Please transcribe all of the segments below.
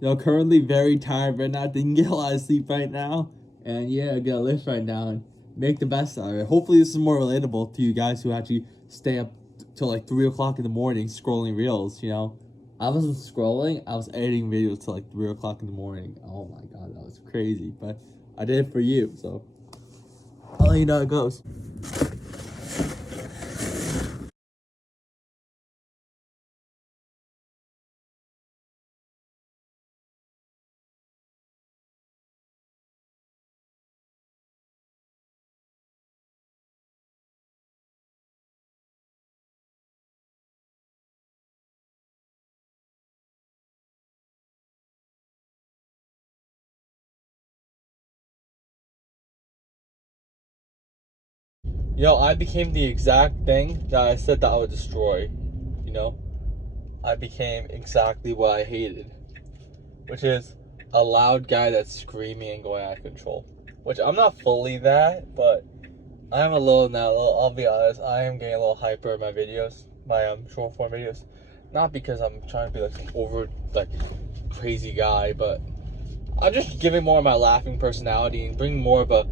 Currently very tired right now. Didn't get a lot of sleep right now. And yeah, I got a lift right now and make the best out of it. Hopefully this is more relatable to you guys who actually stay up till like 3 o'clock in the morning scrolling reels. I wasn't scrolling, I was editing videos till like 3 o'clock in the morning. Oh my god, that was crazy. But I did it for you, so I'll let you know how it goes. I became the exact thing that I said that I would destroy. You know, I became exactly what I hated, which is a loud guy that's screaming and going out of control. Which I'm not fully that, but I am a little now. I'll be honest, I am getting a little hyper in my videos, my short form videos. Not because I'm trying to be like some over like crazy guy, but I'm just giving more of my laughing personality and bringing more of a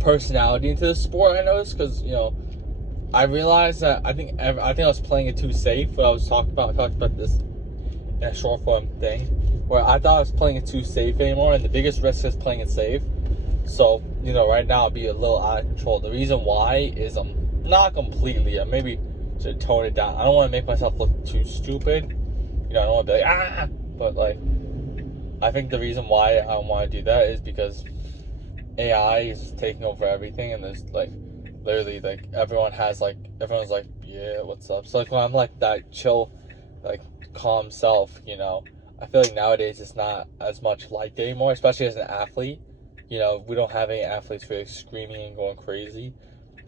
personality into the sport. I noticed because I realized that I think I was playing it too safe. What I was talking about, I talked about this in a short form thing, where I thought I was playing it too safe anymore, and the biggest risk is playing it safe. So right now I'll be a little out of control. The reason why is I'm not completely. I maybe should tone it down. I don't want to make myself look too stupid. I don't want to be like but like I think the reason why I want to do that is because AI is taking over everything, and there's like literally like everyone's like, yeah, what's up? So like when I'm like that chill, like calm self, I feel like nowadays it's not as much liked anymore, especially as an athlete. We don't have any athletes really screaming and going crazy.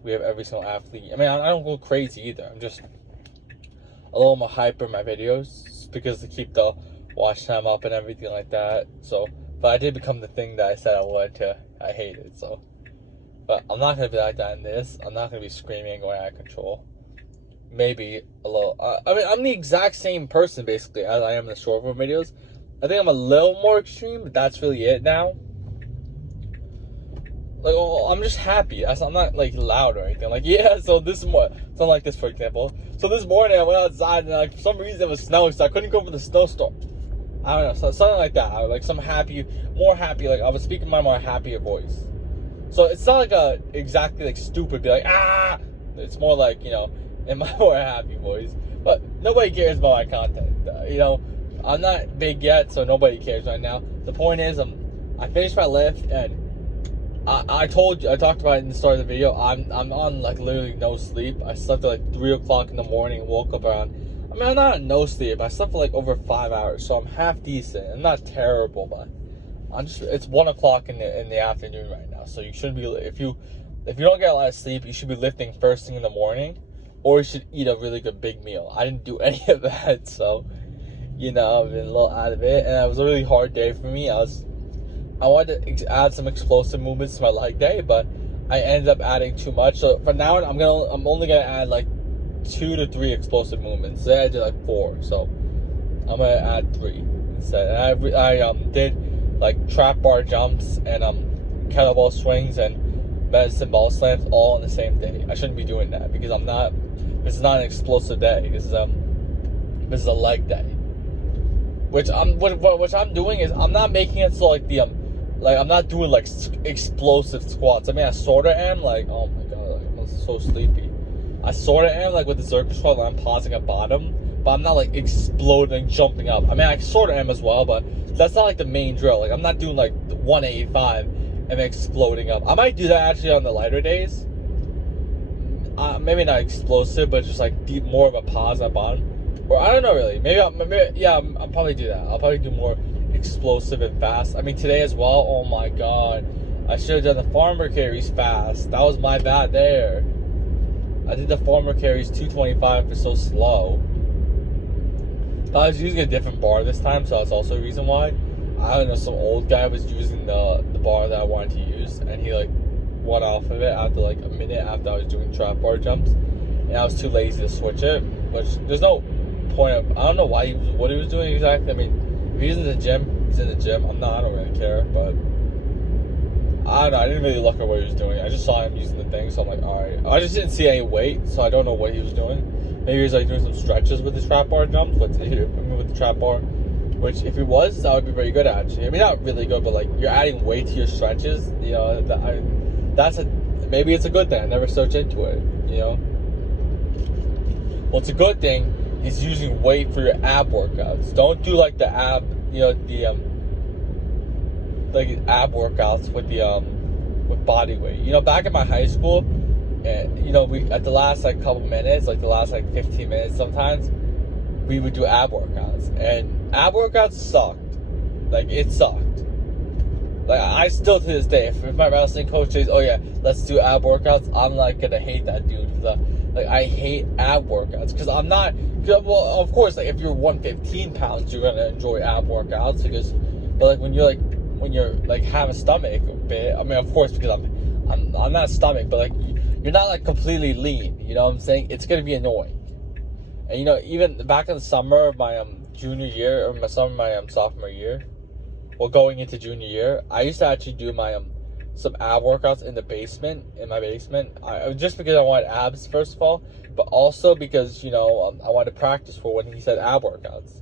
We have every single athlete. I mean, I don't go crazy either. I'm just a little more hyper in my videos because to keep the watch time up and everything like that. So, but I did become the thing that I said I wanted to. I hate it. So, but I'm not gonna be like that in this. I'm not gonna be screaming and going out of control. Maybe a little. I mean, I'm the exact same person basically as I am in the short form videos. I think I'm a little more extreme, but that's really it now. Like, I'm just happy. I'm not like loud or anything. Like, yeah. So this morning, something like this, for example. So this morning I went outside and like for some reason it was snowing, so I couldn't go for the snowstorm. I don't know, so something like that. I was like some happy, more happy. Like I was speaking my more happier voice. So it's not like a exactly like stupid. Be like It's more like in my more happy voice. But nobody cares about my content. I'm not big yet, so nobody cares right now. The point is, I finished my lift and. I talked about it in the start of the video. I'm on like literally no sleep. I slept at like 3 o'clock in the morning and woke up around. I mean, I'm not on no sleep. I slept for like over 5 hours, so I'm half decent. I'm not terrible, but it's 1 o'clock in the afternoon right now. So you shouldn't be if you don't get a lot of sleep, you should be lifting first thing in the morning, or you should eat a really good big meal. I didn't do any of that, so I've been a little out of it, and it was a really hard day for me. I wanted to add some explosive movements to my leg day, but I ended up adding too much. So for now, I'm only gonna add like 2 to 3 explosive movements. Today I did like 4, so I'm gonna add 3 instead. And I did like trap bar jumps and kettlebell swings and medicine ball slams all on the same day. I shouldn't be doing that because This is not an explosive day. This is a leg day. Which I'm doing is I'm not making it so like I'm not doing like explosive squats. I mean, I sort of am like, oh my god, like, I'm so sleepy. I sort of am like with the circle squat, like I'm pausing at bottom, but I'm not like exploding, jumping up. I mean, I sort of am as well, but that's not like the main drill. Like I'm not doing like 185 and then exploding up. I might do that actually on the lighter days. Maybe not explosive, but just like more of a pause at bottom. Or I don't know really. I'll probably do that. I'll probably do more explosive and fast. I mean today as well. Oh my god, I should have done the farmer carries fast. That was my bad there. I did the farmer carries 225 for so slow. I was using a different bar this time, so that's also a reason why. I don't know, some old guy was using the bar that I wanted to use, and he like went off of it after like a minute after I was doing trap bar jumps, and I was too lazy to switch it. Which there's no point of, I don't know what he was doing exactly. I mean, If he's in the gym, he's in the gym. I don't really care, but I don't know. I didn't really look at what he was doing. I just saw him using the thing, so I'm like, all right. I just didn't see any weight, so I don't know what he was doing. Maybe he was like doing some stretches with his trap bar jumps, with the trap bar. Which, if he was, that would be very good actually. I mean, not really good, but like you're adding weight to your stretches. You know, maybe it's a good thing. I never searched into it. You know, well, it's a good thing. He's using weight for your ab workouts. Don't do like the ab, you know, like ab workouts with with body weight. You know, back in my high school, and you know, we at the last like couple minutes, like the last like 15 minutes, sometimes we would do ab workouts, and ab workouts sucked. Like it sucked. Like I still to this day, if my wrestling coach says, "Oh yeah, let's do ab workouts," I'm like gonna hate that dude. Like I hate ab workouts because I'm not. Well, of course, like if you're 115 pounds, you're gonna enjoy ab workouts but like when you're like have a stomach a bit. I mean, of course, because I'm not stomach, but like you're not like completely lean. You know what I'm saying? It's gonna be annoying. And you know, even back in the summer of my junior year or my sophomore year, well, going into junior year, I used to actually do my some ab workouts in my basement. Just because I wanted abs, first of all, but also because, you know, I wanted to practice for when he said ab workouts.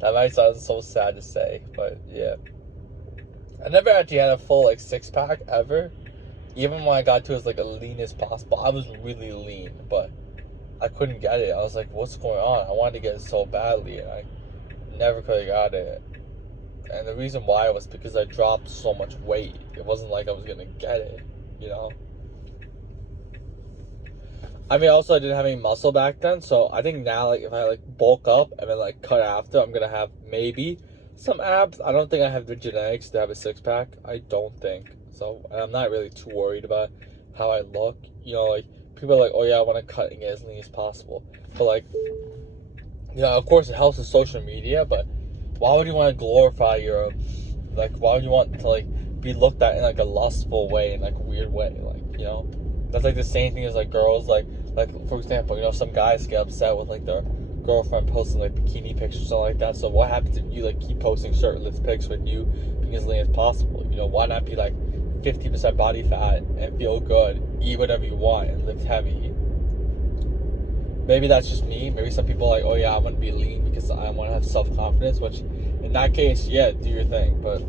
That might sound so sad to say, but yeah. I never actually had a full like 6-pack ever. Even when I got to as like the leanest possible, I was really lean, but I couldn't get it. I was like, what's going on? I wanted to get it so badly, and I never could have got it. And the reason why was because I dropped so much weight. It wasn't like I was gonna get it, you know. I mean, also I didn't have any muscle back then, so I think now, like, if I like bulk up and then like cut after, I'm gonna have maybe some abs. I don't think I have the genetics to have a 6-pack. I don't think so. And I'm not really too worried about how I look. You know, like people are like, oh yeah, I want to cut and get as lean as possible. But like, you know, of course it helps with social media, but why would you want to glorify your, like, why would you want to, like, be looked at in, like, a lustful way, in, like, a weird way, like, you know? That's, like, the same thing as, like, girls, like, for example, you know, some guys get upset with, like, their girlfriend posting, like, bikini pictures or something like that, so what happens if you, like, keep posting shirtless pics with you being as lean as possible? You know, why not be, like, 50% body fat and feel good, eat whatever you want, and lift heavy? Maybe that's just me. Maybe some people are like, oh yeah, I want to be lean because I want to have self-confidence, which in that case, yeah, do your thing. But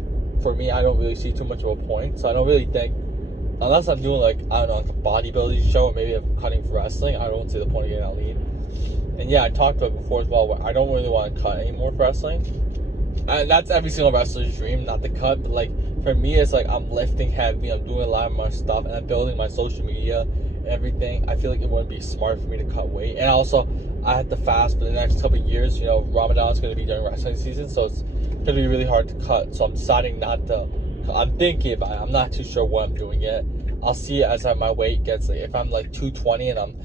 for me, I don't really see too much of a point. So I don't really think, unless I'm doing like, I don't know, like a bodybuilding show or maybe I'm cutting for wrestling, I don't see the point of getting out lean. And yeah, I talked about it before as well, where I don't really want to cut anymore for wrestling. And that's every single wrestler's dream, not to cut, but like for me, it's like I'm lifting heavy, I'm doing a lot more stuff, and I'm building my social media and everything. I feel like it wouldn't be smart for me to cut weight. And also, I had to fast for the next couple of years. You know, Ramadan's going to be during wrestling season, so it's going to be really hard to cut. So I'm deciding not to. I'm thinking about it. I'm not too sure what I'm doing yet. I'll see as my weight gets. Like, if I'm like 220 and I'm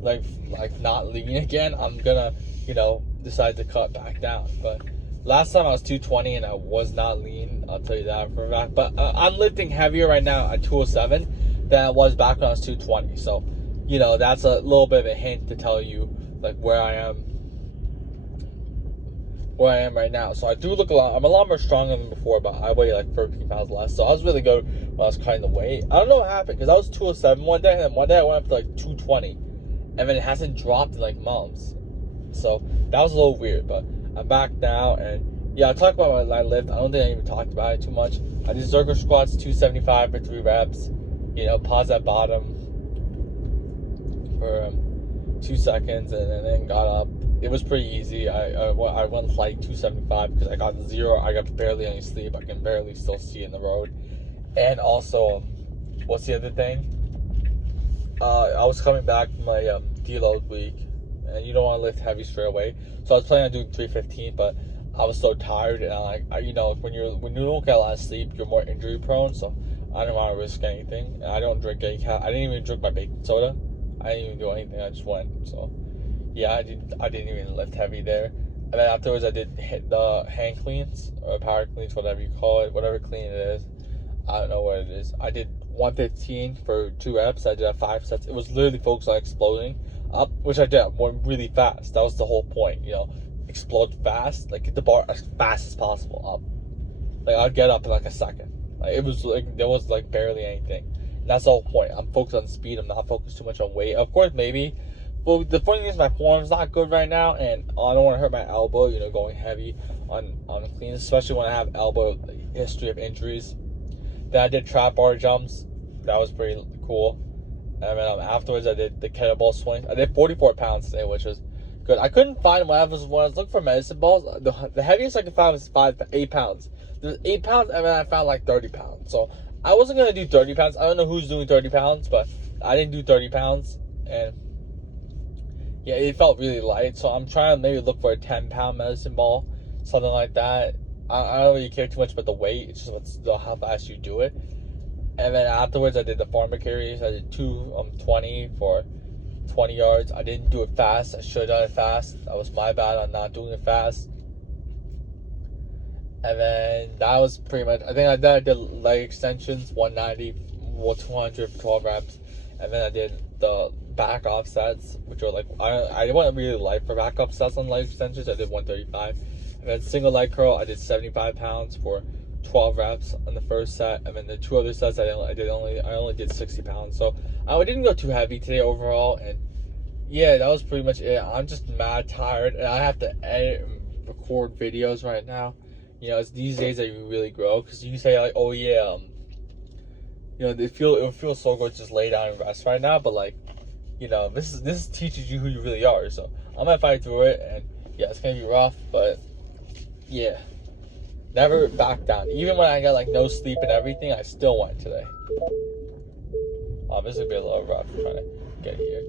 like not lean again, I'm gonna, you know, decide to cut back down. But last time I was 220 and I was not lean. I'll tell you that for a fact. But I'm lifting heavier right now at 207 than I was back when I was 220. So, you know, that's a little bit of a hint to tell you like where I am right now. So I do look I'm a lot more stronger than before, but I weigh like 13 pounds less. So I was really good when I was cutting the weight. I don't know what happened, because I was 207 one day, and then one day I went up to like 220, and then it hasn't dropped in like months. So that was a little weird, but I'm back now. And yeah, I'll talk about my lift. I don't think I even talked about it too much. I did circle squats, 275 for 3 reps. You know, pause at bottom for 2 seconds, and then got up. It was pretty easy. I went like 275 because I got barely any sleep. I can barely still see in the road. And also, what's the other thing? I was coming back from my deload week, and you don't want to lift heavy straight away. So I was planning on doing 315, but I was so tired, and you know, when you don't get a lot of sleep, you're more injury prone. So I didn't want to risk anything. And I don't drink any I didn't even drink my baking soda. I didn't even do anything. I just went. So yeah, I didn't even lift heavy there. And then afterwards, I did hit the hand cleans or power cleans, whatever you call it, whatever clean it is. I don't know what it is. I did 115 for 2 reps. I did 5 sets. It was literally focused on exploding up, which I did. I went really fast. That was the whole point, you know, explode fast, like get the bar as fast as possible up. Like I'd get up in like a second. Like it was like there was like barely anything. And that's the whole point. I'm focused on speed. I'm not focused too much on weight. Of course, maybe. But the funny thing is my form's not good right now, and I don't want to hurt my elbow. You know, going heavy on cleans, especially when I have elbow history of injuries. Then I did trap bar jumps. That was pretty cool. And then afterwards, I did the kettlebell swing. I did 44 pounds today, which was good. I couldn't find when I was looking for medicine balls. The heaviest I could find was 8 pounds. There's 8 pounds, and then I found like 30 pounds. So I wasn't gonna do 30 pounds. I don't know who's doing 30 pounds, but I didn't do 30 pounds, and yeah, it felt really light. So I'm trying to maybe look for a 10-pound medicine ball, something like that. I don't really care too much about the weight. It's just how fast you do it. And then afterwards, I did the farmer carries. I did 20 for 20 yards. I didn't do it fast. I should have done it fast. That was my bad on not doing it fast. And then that was pretty much, I did leg extensions, 190, 200 for 12 reps. And then I did the back offsets, which are like, I went really light for back offsets on leg extensions. I did 135. And then single leg curl, I did 75 pounds for 12 reps on the first set. And then the 2 other sets, I only did 60 pounds. So I didn't go too heavy today overall. And yeah, that was pretty much it. I'm just mad tired, and I have to edit and record videos right now. You know, it's these days that you really grow, because you say like, oh yeah, you know, it feels so good to just lay down and rest right now. But like, you know, this teaches you who you really are. So I'm gonna fight through it, and yeah, it's gonna be rough, but yeah, never back down. Even when I got like no sleep and everything, I still went today. This is gonna be a little rough trying to get here.